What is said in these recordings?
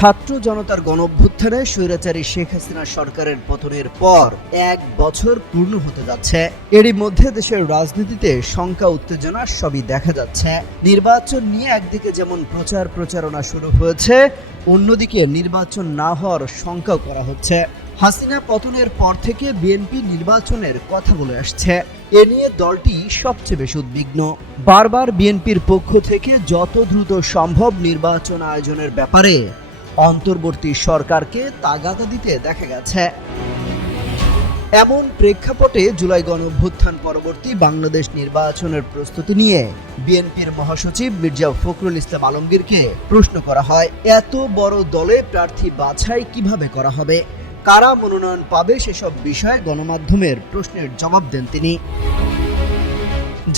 ছাত্র জনতার গণঅভ্যুত্থানে স্বৈরাচারী শেখ হাসিনা সরকারের পতনের পর 1 বছর পূর্ণ হতে যাচ্ছে। এরই মধ্যে দেশের রাজনীতিতে শঙ্কা উত্তেজনা সবই দেখা যাচ্ছে। নির্বাচন নিয়ে একদিকে যেমন প্রচারণা শুরু হয়েছে, অন্যদিকে নির্বাচন না হওয়ার শঙ্কাও করা হচ্ছে। হাসিনা পতনের পর থেকে বিএনপি নির্বাচনের কথা বলে আসছে। এ নিয়ে দলটি সবচেয়ে বেশি উদ্বিগ্ন। বারবার বিএনপির পক্ষ থেকে যত দ্রুত সম্ভব নির্বাচন আয়োজনের ব্যাপারে অন্তর্বর্তী সরকারকে তাগাদা দিতে দেখা গেছে। এমন প্রেক্ষাপটে জুলাই গণঅভ্যুত্থান পরবর্তী বাংলাদেশ নির্বাচনের প্রস্তুতি নিয়ে বিএনপির মহাসচিব মির্জা ফখরুল ইসলাম আলমগীরকে প্রশ্ন করা হয়, এত বড় দলে প্রার্থী বাছাই কিভাবে করা হবে, কারা মনোনয়ন পাবে, সেসব বিষয়ে গণমাধ্যমের প্রশ্নের জবাব দেন তিনি।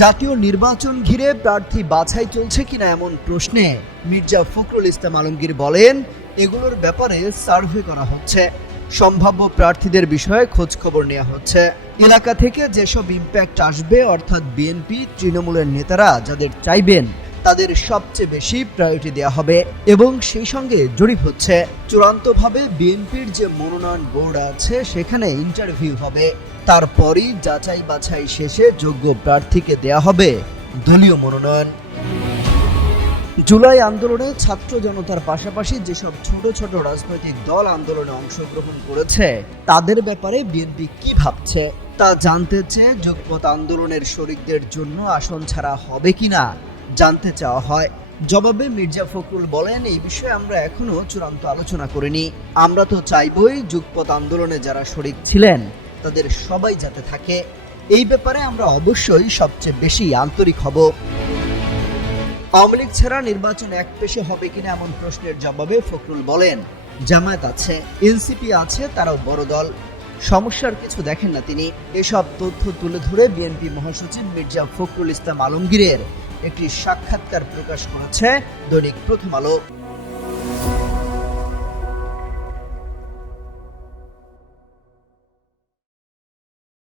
জাতীয় নির্বাচন ঘিরে প্রার্থী বাছাই চলছে কিনা এমন প্রশ্নে মির্জা ফখরুল ইসলাম আলমগীর বলেন, এগুলোর ব্যাপারে সার্ভে করা হচ্ছে, সম্ভাব্য প্রার্থীদের বিষয়ে খোঁজ খবর নেওয়া হচ্ছে। এলাকা থেকে যেসব ইম্প্যাক্ট আসবে, অর্থাৎ বিএনপি তৃণমূলের নেতারা যাদের চাইবেন তাদের সবচেয়ে বেশি প্রায়োরিটি দেওয়া হবে এবং সেই সঙ্গে জরিপ হচ্ছে। চূড়ান্তভাবে বিএনপির যে মনোনয়ন বোর্ড আছে সেখানে ইন্টারভিউ হবে, তারপরই যাচাই বাছাই শেষে যোগ্য প্রার্থীকে দেয়া হবে দলীয় মনোনয়ন। জুলাই আন্দোলনে ছাত্র জনতার পাশাপাশি যেসব ছোট ছোট রাজনৈতিক দল আন্দোলনে অংশগ্রহণ করেছে তাদের ব্যাপারে বিএনপি কি ভাবছে তা জানতে চেয়ে যুগপৎ আন্দোলনের শরিকদের জন্য আসন ছাড়া হবে কিনা জানতে চাওয়া হয়। জবাবে মির্জা ফখরুল বলেন, এই বিষয়ে আমরা এখনো চূড়ান্ত আলোচনা করিনি। আমরা তো চাইবই যুগপৎ আন্দোলনে যারা শরিক ছিলেন তাদের সবাই যাতে থাকে। এই ব্যাপারে আমরা অবশ্যই সবচেয়ে বেশি আন্তরিক হব। আওয়ামী লীগ ছাড়া নির্বাচন একপেশে হবে কিনা এমন প্রশ্নের জবাবে ফখরুল বলেন, জামায়াত আছে, এনসিপি আছে, তারাও বড় দল, সমস্যার কিছু দেখেন না তিনি। এসব তথ্য তুলে ধরে বিএনপি মহাসচিব মির্জা ফখরুল ইসলাম আলমগীরের একটি সাক্ষাৎকার প্রকাশ করেছে দৈনিক প্রথম আলো।